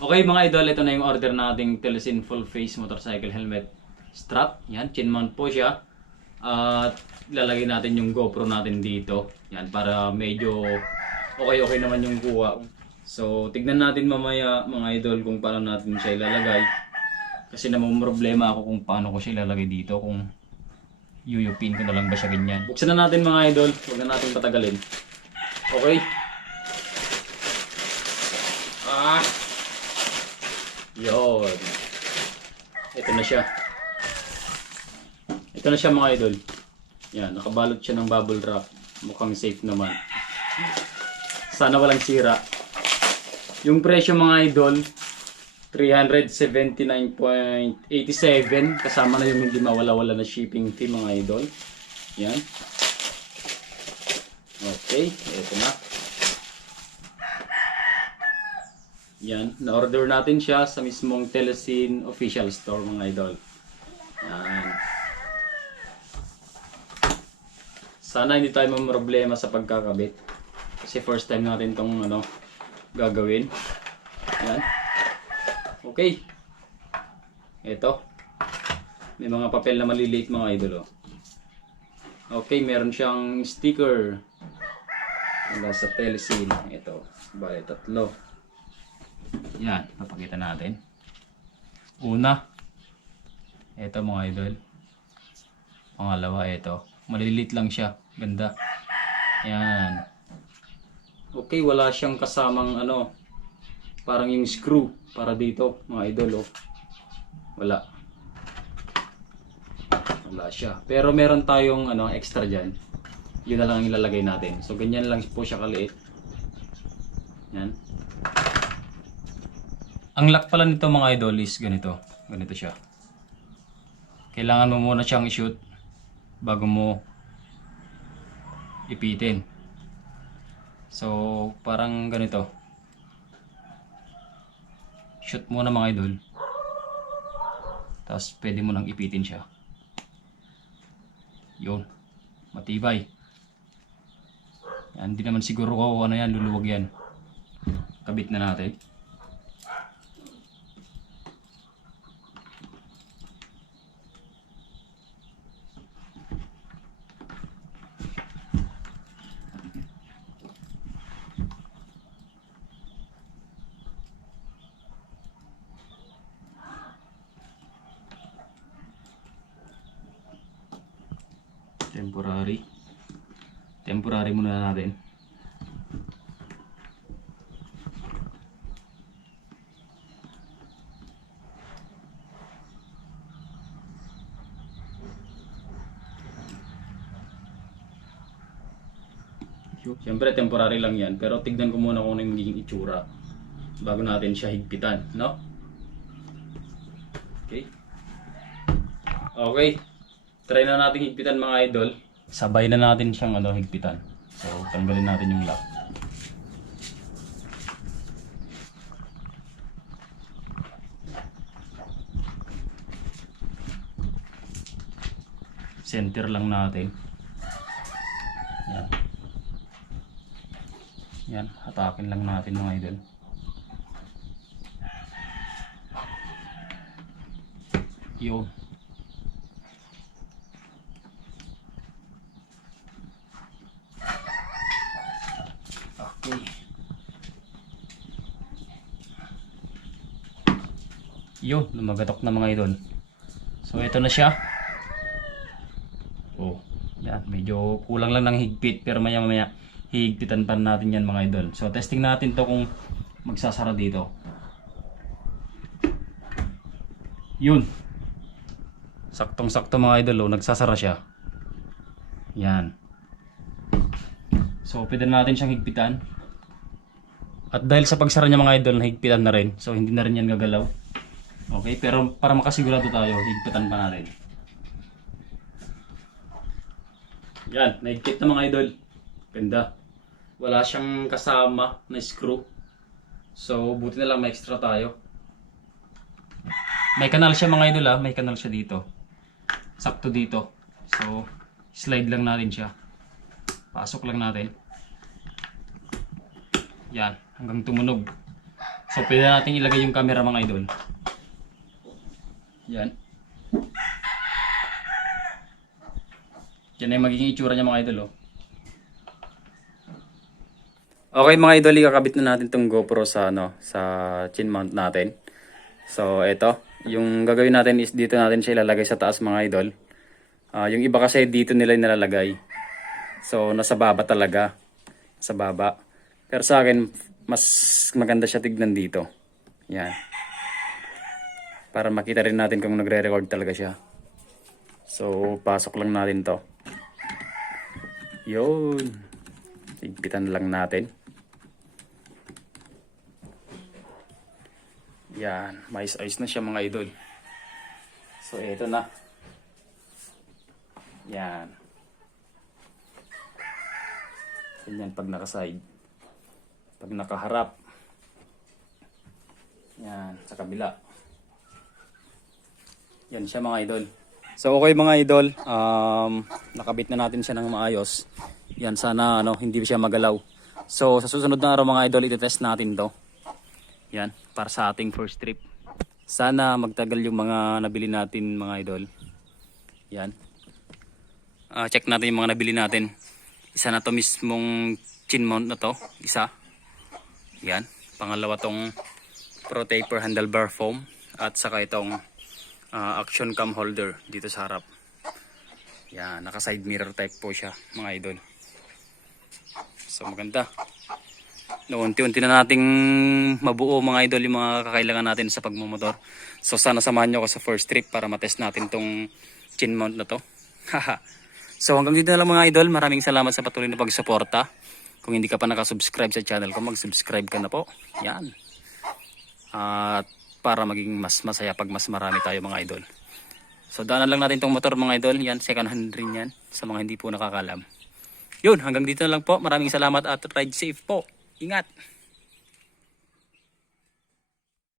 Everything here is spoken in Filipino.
Okay mga idol, ito na yung order nating Telesin full face motorcycle helmet strap. Yan, chin mount po siya. At lalagay natin yung GoPro natin dito. Yan, para medyo okay naman yung kuha. So, tignan natin mamaya mga idol kung paano natin siya ilalagay. Kasi namang problema ako kung paano ko siya ilalagay dito. Kung yuyupin ko na lang ba siya ganyan. Buksan na natin mga idol, huwag na natin patagalin. Okay. Yun. Ito na siya. Ito na siya mga idol. Yan, nakabalot siya ng bubble wrap. Mukhang safe naman. Sana walang sira. Yung presyo mga idol, 379.87. Kasama na yung hindi mawala-wala na shipping fee mga idol. Yan. Okay, ito na. Yan, na-order natin siya sa mismong Telesin official store mga idol. Yan. Sana hindi tayo mamroblema sa pagkakabit. Kasi first time natin tong gagawin. Yan. Okay. Ito. May mga papel na maliliit mga idol. Oh. Okay, meron siyang sticker. Mula sa Telesin. Ito. Bale, 3. Yan, papakita natin. Una, ito mga idol. Pangalawa, ito. Maliliit lang siya. Ganda. Yan. Okay, wala siyang kasamang parang yung screw para dito, mga idol. Oh. Wala. Wala siya. Pero meron tayong extra dyan. Yun na lang ang ilalagay natin. So, ganyan lang po siya kaliit. Yan. Ang lock pala nito mga idol is ganito. Ganito siya. Kailangan mo muna siyang i-shoot bago mo ipitin. So, parang ganito. Shoot muna mga idol. Tapos pwede mo nang ipitin siya. Yun. Matibay. Yan, hindi naman siguro ko yan, luluwag yan. Kabit na natin. Temporary muna natin. Siyempre temporary lang yan, pero tignan ko muna kung ano yung magiging itsura bago natin siya higpitan, no? Okay. Okay. Try na natin higpitan mga idol. Sabay na natin siyang higpitan. So, tanggalin natin yung lock. Center lang natin. Yan. Yan, hatakin lang natin mga idol. Yun. Okay. Yun, lumagatok na mga idol. So ito na siya. Oh, yan, medyo kulang lang ng higpit pero maya higpitan pa natin yan mga idol. So testing natin to kung magsasara dito. Yun. Saktong-sakto mga idol, oh, nagsasara siya. Yan. So pwede natin siyang higpitan. At dahil sa pagsara niya mga idol, nahigpitan na rin. So hindi na rin yan gagalaw. Okay, pero para makasigurado tayo, higpitan pa natin. Yan, nahigpit na mga idol. Ganda. Wala siyang kasama na screw. So buti na lang may extra tayo. May kanal siya mga idol, may kanal siya dito. Sakto dito. So slide lang natin siya. Pasok lang natin. Yan, hanggang tumunog. So pwede natin ilagay yung camera mga idol. Yan. Yan ay magiging itsura niya mga idol oh. Okay mga idol, ikakabit na natin tong GoPro sa sa chin mount natin. So ito, yung gagawin natin is dito natin siya ilalagay sa taas mga idol. Yung iba kasi dito nila nilalagay. So nasa baba talaga. Sa baba. Pero sa akin mas maganda siya tignan dito. Yan. Para makita rin natin kung nagre-record talaga siya. So pasok lang natin to. Yun. Higpitan lang natin. Yan, mais-ayos na siya mga idol. So ito na. Yan. Ganyan pag naka-side. Pag nakaharap. Yan, sa kabila. Yan siya mga idol. So okay mga idol, nakabit na natin siya ng maayos. Yan, sana hindi siya magalaw. So sa susunod na araw mga idol, iti-test natin to. Yan, para sa ating first trip. Sana magtagal yung mga nabili natin mga idol. Yan. Check natin yung mga nabili natin. Isa na to mismong chin mount na to. Isa. Yan. Pangalawa tong Pro Taper handlebar foam. At saka itong action cam holder dito sa harap. Yan, naka side mirror type po siya mga idol. So maganda. Unti-unti na nating mabuo mga idol yung mga kakailangan natin sa pagmumotor. So sana samahan nyo ako sa first trip para matest natin tong chin mount na to. So hanggang dito na lang mga idol. Maraming salamat sa patuloy na pagsuporta. Kung hindi ka pa nakasubscribe sa channel ko, mag-subscribe ka na po. Yan. At para maging mas masaya pag mas marami tayo mga idol. So daanan lang natin tong motor mga idol. Yan, second hand rin yan sa mga hindi po nakakalam. Yun, hanggang dito na lang po. Maraming salamat at ride safe po. Ingat!